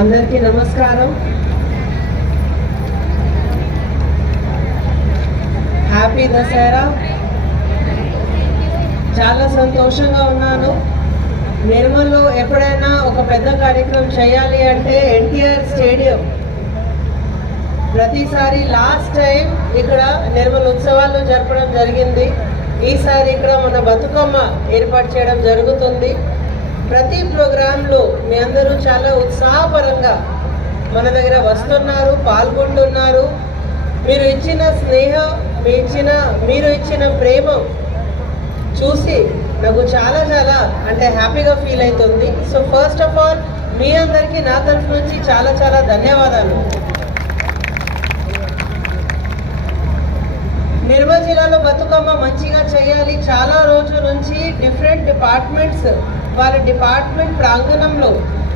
అందరికీ నమస్కారం. హ్యాపీ దసరా. చాలా సంతోషంగా ఉన్నాను. నిర్మల్లో ఎప్పుడైనా ఒక పెద్ద కార్యక్రమం చేయాలి అంటే ఎన్టీఆర్ స్టేడియం. ప్రతిసారి లాస్ట్ టైం ఇక్కడ నిర్మల్ ఉత్సవాలు జరపడం జరిగింది. ఈసారి ఇక్కడ మన బతుకమ్మ ఏర్పాటు చేయడం జరుగుతుంది. ప్రతి ప్రోగ్రాంలో మీ అందరూ చాలా ఉత్సాహపరంగా మన దగ్గర వస్తున్నారు, పాల్గొంటున్నారు. మీరు ఇచ్చిన స్నేహం, మీరు ఇచ్చిన ప్రేమ చూసి నాకు చాలా చాలా అంటే హ్యాపీగా ఫీల్ అవుతుంది. సో ఫస్ట్ ఆఫ్ ఆల్ మీ అందరికీ నా తరఫు నుంచి చాలా చాలా ధన్యవాదాలు. నిర్మల్ జిల్లాలో బతుకమ్మ మంచిగా చేయాలి. చాలా రోజుల నుంచి డిఫరెంట్ డిపార్ట్మెంట్స్ వాళ్ళ డిపార్ట్మెంట్ ప్రాంగణంలో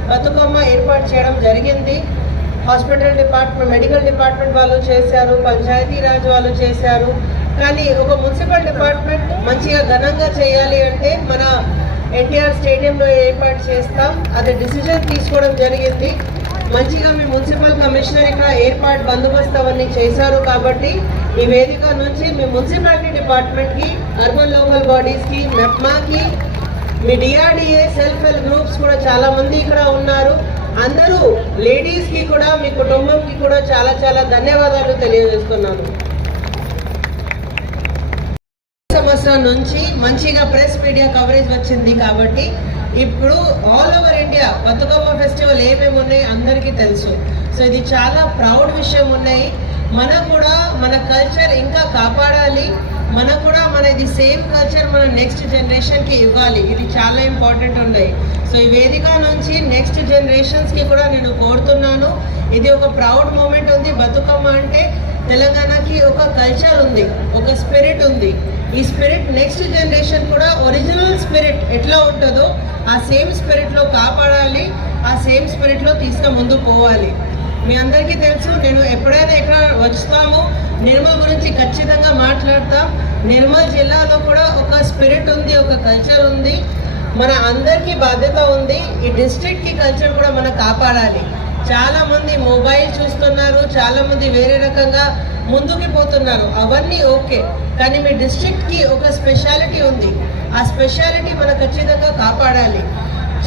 బతుకమ్మ ఏర్పాటు చేయడం జరిగింది. హాస్పిటల్ డిపార్ట్మెంట్, మెడికల్ డిపార్ట్మెంట్ వాళ్ళు చేశారు, పంచాయతీరాజ్ వాళ్ళు చేశారు. కానీ ఒక మున్సిపల్ డిపార్ట్మెంట్ మంచిగా ఘనంగా చేయాలి అంటే మన ఎన్టీఆర్ స్టేడియంలో ఏర్పాటు చేస్తాం. అది డిసిజన్ తీసుకోవడం జరిగింది. మంచిగా మీ మున్సిపల్ కమిషనర్ ఇక్కడ ఏర్పాటు బందోబస్తు అవన్నీ చేశారు. కాబట్టి ఈ వేదిక నుంచి మీ మున్సిపాలిటీ డిపార్ట్మెంట్కి, అర్బన్ లోకల్ బాడీస్కి, మెప్మాకి, మీ డిఆర్డిఏ, సెల్ఫ్ హెల్ప్ గ్రూప్స్ కూడా చాలా మంది ఇక్కడ ఉన్నారు. అందరూ లేడీస్కి కూడా, మీ కుటుంబంకి కూడా చాలా చాలా ధన్యవాదాలు తెలియజేస్తున్నాను. సంవత్సరం నుంచి మంచిగా ప్రెస్ మీడియా కవరేజ్ వచ్చింది కాబట్టి ఇప్పుడు all over India Bathukamma festival ఏమేమి ఉన్నాయి అందరికీ తెలుసు. సో ఇది చాలా ప్రౌడ్ విషయం ఉన్నాయి. మనం కూడా మన కల్చర్ ఇంకా కాపాడాలి. మనం కూడా ఇది సేమ్ కల్చర్ మన నెక్స్ట్ జనరేషన్కి ఇవ్వాలి. ఇది చాలా ఇంపార్టెంట్ ఉన్నాయి. సో ఈ వేదిక నుంచి నెక్స్ట్ జనరేషన్స్కి కూడా నేను కోరుతున్నాను. ఇది ఒక ప్రౌడ్ మూమెంట్ ఉంది. బతుకమ్మ అంటే తెలంగాణకి ఒక కల్చర్ ఉంది, ఒక స్పిరిట్ ఉంది. ఈ స్పిరిట్ నెక్స్ట్ జనరేషన్ కూడా ఒరిజినల్ స్పిరిట్ ఎట్లా ఉంటుందో ఆ సేమ్ స్పిరిట్లో కాపాడాలి, ఆ సేమ్ స్పిరిట్లో ముందుకు పోవాలి. మీ అందరికీ తెలుసు, నేను ఎప్పుడైనా ఇక్కడ వస్తామో నిర్మల్ గురించి ఖచ్చితంగా మాట్లాడతాం. నిర్మల్ జిల్లాలో కూడా ఒక స్పిరిట్ ఉంది, ఒక కల్చర్ ఉంది. మన అందరికీ బాధ్యత ఉంది. ఈ డిస్ట్రిక్ట్కి కల్చర్ కూడా మనం కాపాడాలి. చాలా మంది మొబైల్ చూస్తున్నారు, చాలా మంది వేరే రకంగా ముందుకు పోతున్నారు. అవన్నీ ఓకే, కానీ మీ డిస్ట్రిక్ట్కి ఒక స్పెషాలిటీ ఉంది. ఆ స్పెషాలిటీ మనం ఖచ్చితంగా కాపాడాలి.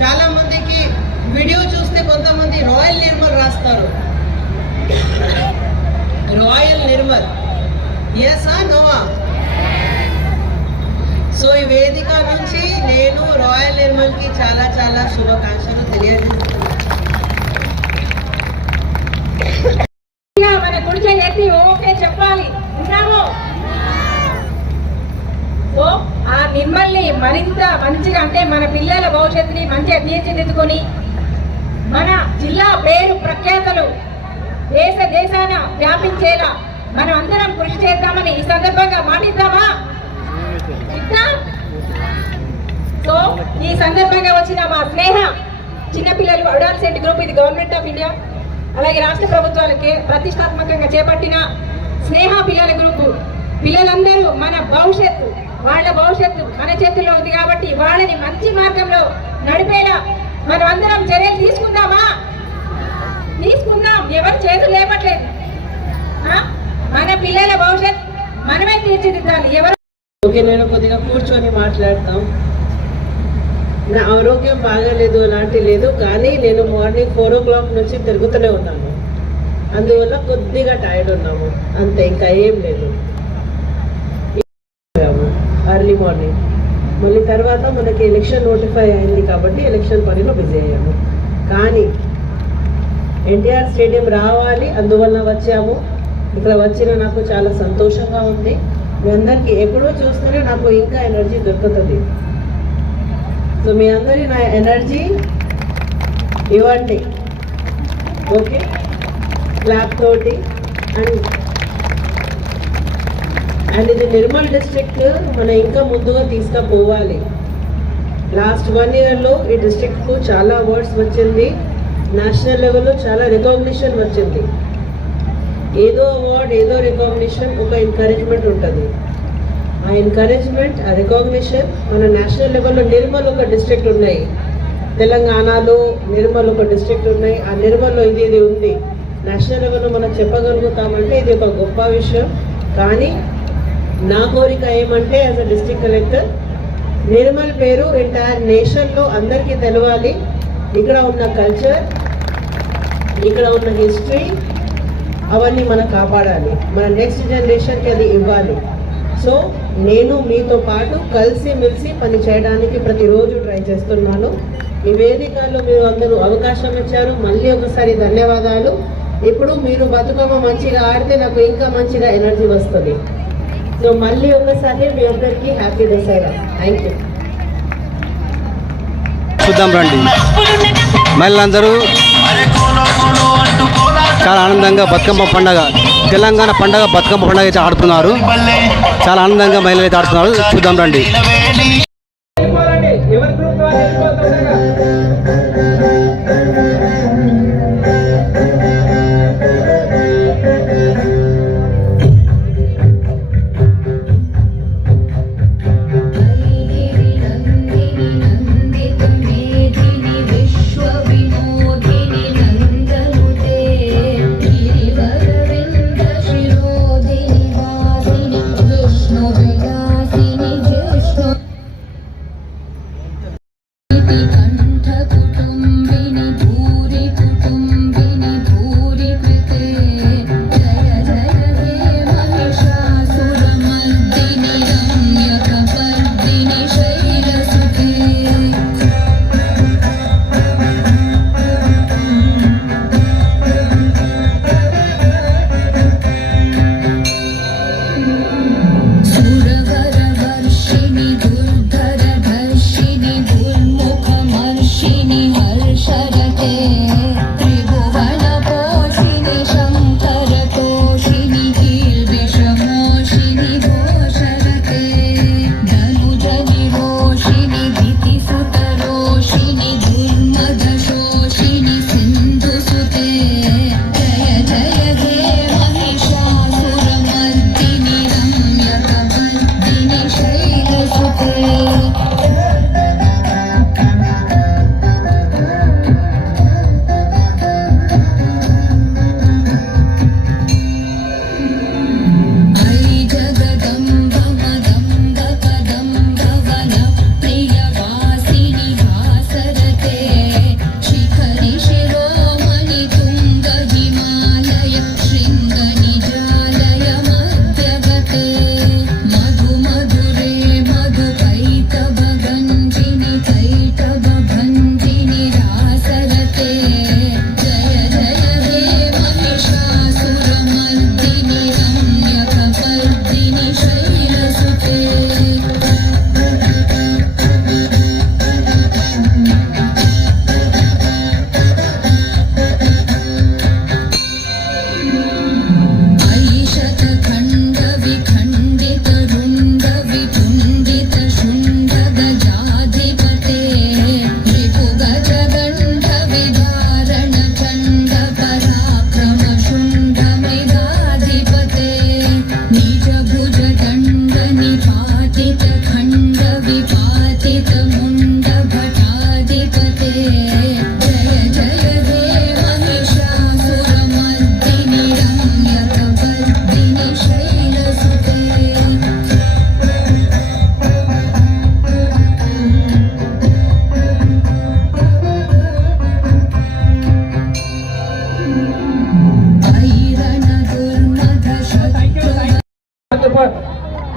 చాలా మందికి వీడియో చూస్తే కొంతమంది రాయల్ నిర్మల్ రాస్తారు. రాయల్ నిర్మల్, ఎస్ నోవా? సో ఈ వేదిక నుంచి నేను రాయల్ నిర్మల్కి చాలా చాలా శుభాకాంక్షలు తెలియజేస్తున్నాను. మన కుడిచే ఎత్తి ఓకే చెప్పాలి, ఉన్నాము. సో ఆ నిర్మల్ని మరింత మంచిగా అంటే మన పిల్లల భవిష్యత్తుని మంచిగా తీర్చిదిద్దుకొని మన జిల్లా పేరు ప్రఖ్యాతలు దేశాన వ్యాపించేలా మనం అందరం కృషి చేద్దామని ఈ సందర్భంగా మాటిద్దామా? సో ఈ సందర్భంగా వచ్చిన మా స్నేహ చిన్నపిల్లలు అడాల్సెంట్ గ్రూప్, ఇది గవర్నమెంట్ ఆఫ్ ఇండియా అలాగే రాష్ట్ర ప్రభుత్వాలకి ప్రతిష్టాత్మకంగా చేపట్టిన స్నేహ పిల్లల గ్రూపు పిల్లలందరూ మన భవిష్యత్తు, వాళ్ళ భవిష్యత్తు మన చేతుల్లో ఉంది. కాబట్టి వాళ్ళని మంచి మార్గంలో నడిపేలా మనం అందరం చర్యలు తీసుకుందామా? తీసుకుందాం. ఎవరు చేతులు లేపట్లేదు. మన పిల్లల భవిష్యత్ మనమే తీర్చిదిద్దాలి. ఎవరు ఓకే, నేను కొద్దిగా కూర్చొని మాట్లాడతాం. నా ఆరోగ్యం బాగాలేదు, అలాంటి లేదు, కానీ నేను మార్నింగ్ 4 o'clock నుంచి తిరుగుతూనే ఉన్నాను. అందువల్ల కొద్దిగా టైర్డ్ ఉన్నాము, అంతే, ఇంకా ఏం లేదు. ఎర్లీ మార్నింగ్ మళ్ళీ తర్వాత మనకి ఎలక్షన్ నోటిఫై అయింది కాబట్టి ఎలక్షన్ పనిలో బిజీ అయ్యాము. కానీ ఎన్టీఆర్ స్టేడియం రావాలి, అందువల్ల వచ్చాము. ఇక్కడ వచ్చిన నాకు చాలా సంతోషంగా ఉంది. మీ అందరికీ ఎప్పుడూ చూస్తేనే నాకు ఇంకా ఎనర్జీ దొరుకుతుంది. సో మీ అందరి నా ఎనర్జీ ఇవ్వండి, ఓకే? క్లాప్ తోటి. అండ్ ఇది నిర్మల్ డిస్ట్రిక్ట్ మనం ఇంకా ముందుగా తీసుకుపోవాలి. లాస్ట్ 1 yearలో ఈ డిస్ట్రిక్ట్కు చాలా అవార్డ్స్ వచ్చింది. నేషనల్ లెవెల్లో చాలా రికగ్నిషన్ వచ్చింది. ఏదో అవార్డ్, ఏదో రికగ్నిషన్, ఒక ఎంకరేజ్మెంట్ ఉంటుంది. ఆ ఎంకరేజ్మెంట్, ఆ రికగ్నిషన్ మన నేషనల్ లెవెల్లో నిర్మల్ ఒక డిస్ట్రిక్ట్ ఉన్నాయి. తెలంగాణలో నిర్మల్ ఒక డిస్ట్రిక్ట్ ఉన్నాయి, ఆ నిర్మల్లో ఇది ఉంది. నేషనల్ లెవెల్లో మనం చెప్పగలుగుతామంటే ఇది ఒక గొప్ప విషయం. కానీ నా కోరిక ఏమంటే as a district collector Nirmal పేరు ఎంటైర్ నేషన్లో అందరికీ తెలవాలి. ఇక్కడ ఉన్న కల్చర్, ఇక్కడ ఉన్న హిస్టరీ అవన్నీ మనం కాపాడాలి, మన నెక్స్ట్ జనరేషన్కి అది ఇవ్వాలి. సో నేను మీతో పాటు కలిసి మెలిసి పని చేయడానికి ప్రతిరోజు ట్రై చేస్తున్నాను. ఈ వేదికల్లో మీరు అందరూ అవకాశం ఇచ్చారు, మళ్ళీ ఒకసారి ధన్యవాదాలు. ఇప్పుడు మీరు బతుకమ్మ మంచిగా ఆడితే నాకు ఇంకా మంచిగా ఎనర్జీ వస్తుంది. సో మళ్ళీ ఒకసారి మీ అందరికీ హ్యాపీ దసరా. Thank you. చూద్దాం రండి. మహిళలందరూ చాలా ఆనందంగా బతుకమ్మ పండగ, తెలంగాణ పండగ బతుకమ్మ పండగ అయితే ఆడుతున్నారు. చాలా ఆనందంగా మహిళలు అయితే ఆడుతున్నారు. చూద్దాం రండి.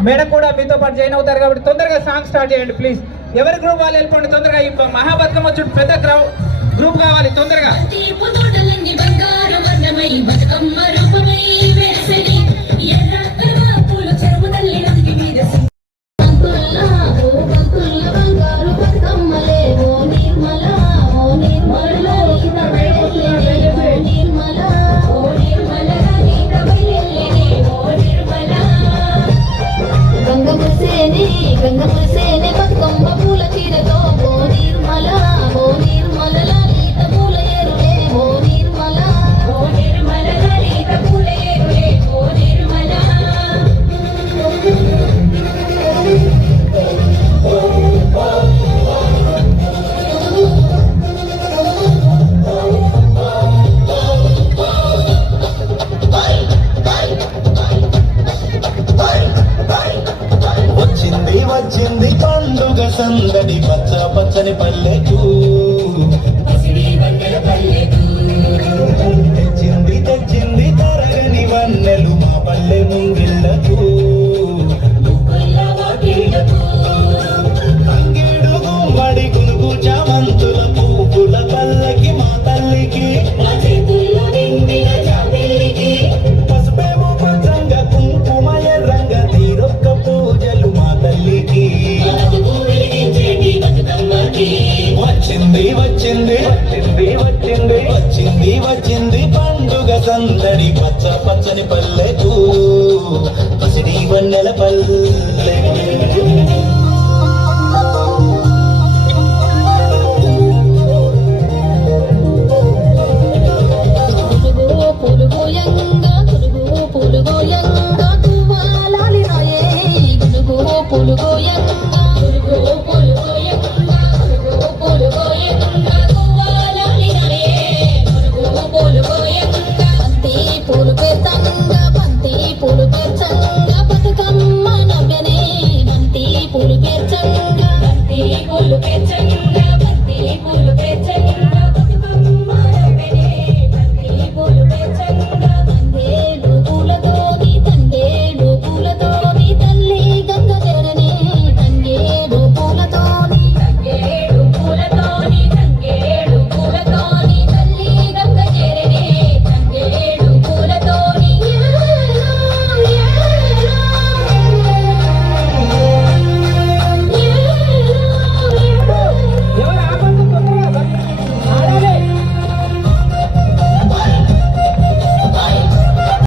మేడం కూడా మీతో పాటు జాయిన్ అవుతారు కాబట్టి తొందరగా సాంగ్ స్టార్ట్ చేయండి ప్లీజ్. ఎవరి గ్రూప్ వాళ్ళు వెళ్ళిపోండి తొందరగా. ఈ మహాబతుకమ్మ చుట్టూ పెద్ద గ్రూప్ కావాలి తొందరగా. గంగముసేనే బతుకమ్మ పూల చీరతో ఓ నిర్మల లాలిత పూల ఏరులే ఓ నిర్మల లాలిత పూల ఏరులే ఓ తెచ్చింది తరగని వన్నెలు మా పల్లె ముంగిళ్ళకు తంగేడు గుమ్మడి గునుగు చామంతుల పువ్వుల పల్లకి మా తల్లికి పసుపేమో పచ్చంగా కుంకుమ ఎర్రంగా తీరొక్క పూజలు మా తల్లికి వచ్చింది వచ్చింది వచ్చింది వచ్చింది వచ్చింది వచ్చింది పండుగ సందడి పచ్చ పచ్చని పల్లెకు పసిడి వన్నెల పల్లె